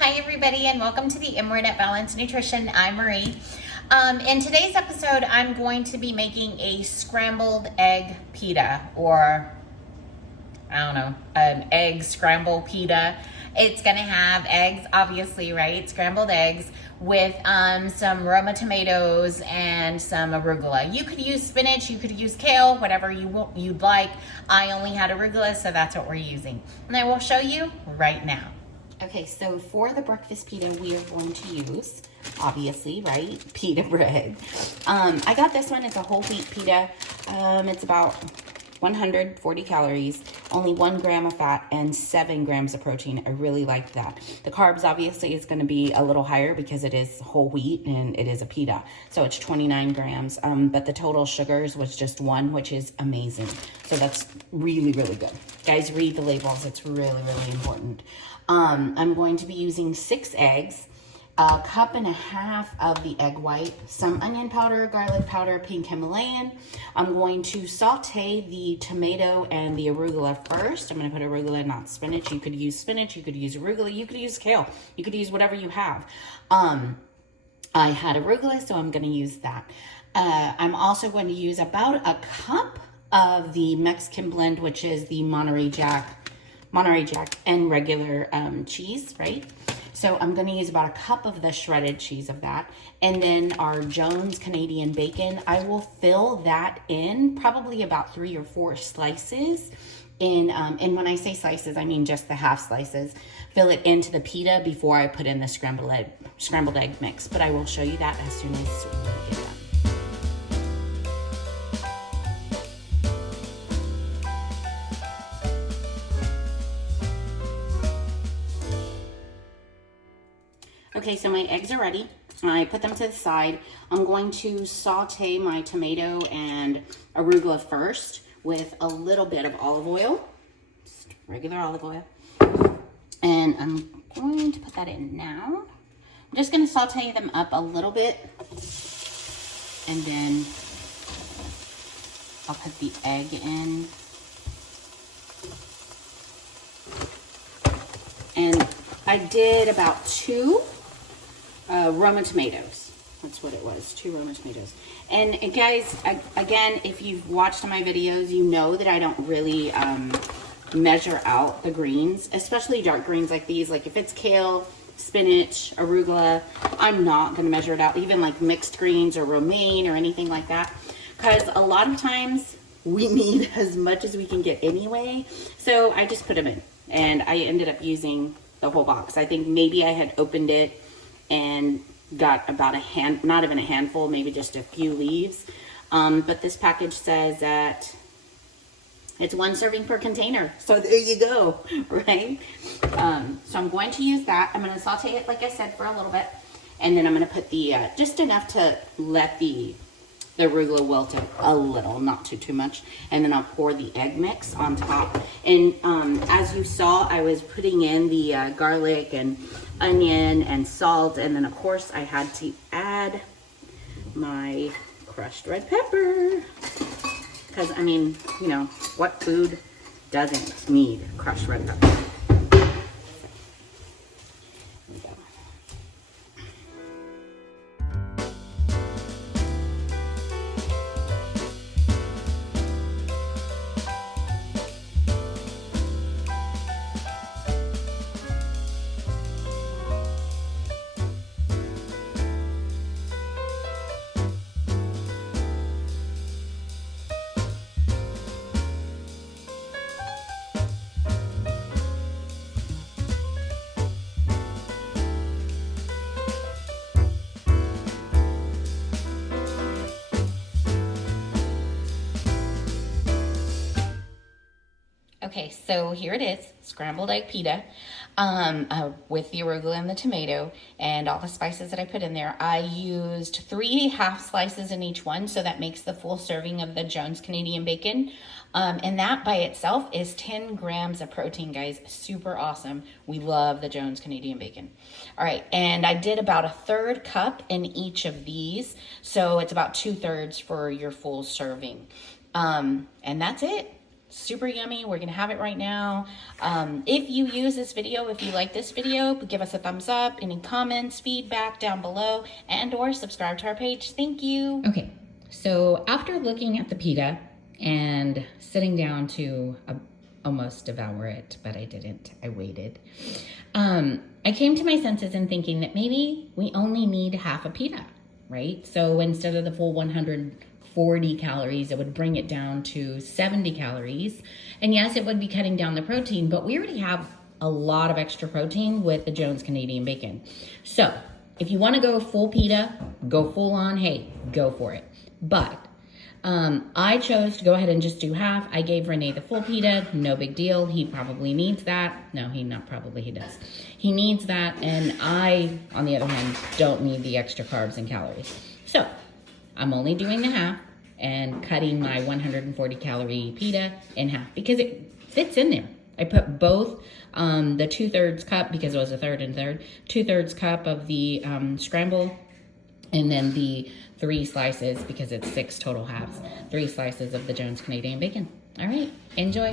Hi everybody and welcome to the Inward at Balanced Nutrition. I'm Marie. In today's episode, I'm going to be making a scrambled egg pita, or I don't know, an egg scramble pita. It's gonna have eggs, obviously, right? Scrambled eggs with some Roma tomatoes and some arugula. You could use spinach, you could use kale, whatever you'd like. I only had arugula, so that's what we're using. And I will show you right now. Okay, so for the breakfast pita, we are going to use, obviously, right, pita bread. I got this one. It's a whole wheat pita. It's about 140 calories, only 1 gram of fat, and 7 grams of protein. I really like that. The carbs, obviously, is going to be a little higher because it is whole wheat and it is a pita. So it's 29 grams, but the total sugars was just 1, which is amazing. So that's really, really good. Guys, read the labels. It's really, really important. I'm going to be using 6 eggs, a cup and a half of the egg white, some onion powder, garlic powder, pink Himalayan. I'm going to saute the tomato and the arugula first. I'm going to put arugula, not spinach. You could use spinach, you could use arugula, you could use kale, you could use whatever you have. I had arugula, so I'm going to use that. I'm also going to use about a cup of the Mexican blend, which is the Monterey Jack and regular cheese, right? So I'm going to use about a cup of the shredded cheese of that. And then our Jones Canadian bacon, I will fill that in probably about 3 or 4 slices. And when I say slices, I mean just the half slices. Fill it into the pita before I put in the scrambled egg mix. But I will show you that as soon as we get done. Okay, so my eggs are ready. I put them to the side. I'm going to saute my tomato and arugula first with a little bit of olive oil, just regular olive oil. And I'm going to put that in now. I'm just going to saute them up a little bit. And then I'll put the egg in. And I did about 2 Roma tomatoes. That's what it was, 2 Roma tomatoes. And guys, again, if you've watched my videos, you know that I don't really measure out the greens, especially dark greens like these. Like if it's kale, spinach, arugula, I'm not going to measure it out, even like mixed greens or romaine or anything like that, because a lot of times we need as much as we can get anyway. So I just put them in, and I ended up using the whole box. I think maybe I had opened it and got about not even a handful, maybe just a few leaves. But this package says that it's 1 serving per container. So there you go, right? So I'm going to use that. I'm going to saute it, like I said, for a little bit. And then I'm going to put the, just enough to let the arugula wilt a little, not too much. And then I'll pour the egg mix on top. And as you saw, I was putting in the garlic and onion and salt, and then of course I had to add my crushed red pepper, because I mean, you know, what food doesn't need crushed red pepper? Okay, so here it is, scrambled egg pita with the arugula and the tomato and all the spices that I put in there. I used 3 half slices in each one, so that makes the full serving of the Jones Canadian bacon. And that by itself is 10 grams of protein, guys. Super awesome. We love the Jones Canadian bacon. All right, and I did about a 1/3 cup in each of these, so it's about 2/3 for your full serving. And that's it. super yummy. We're gonna have it right now. If you use this video, if you like this video, give us a thumbs up, any comments, feedback down below, and or subscribe to our page. Thank you. Okay, so after looking at the pita and sitting down to almost devour it, but I didn't, I waited. I came to my senses in thinking that maybe we only need half a pita, right? So instead of the full 140 calories, it would bring it down to 70 calories. And yes, it would be cutting down the protein, but we already have a lot of extra protein with the Jones Canadian bacon. So if you want to go full pita, go full on, hey, go for it. But I chose to go ahead and just do half. I gave Rene the full pita, no big deal. He probably needs that. No, he does. He needs that, and I, on the other hand, don't need the extra carbs and calories. So I'm only doing the half and cutting my 140 calorie pita in half because it fits in there. I put both the 2/3 cup, because it was a third and third, 2/3 cup of the scramble, and then the 3 slices, because it's 6 total halves, 3 slices of the Jones Canadian bacon. All right, enjoy.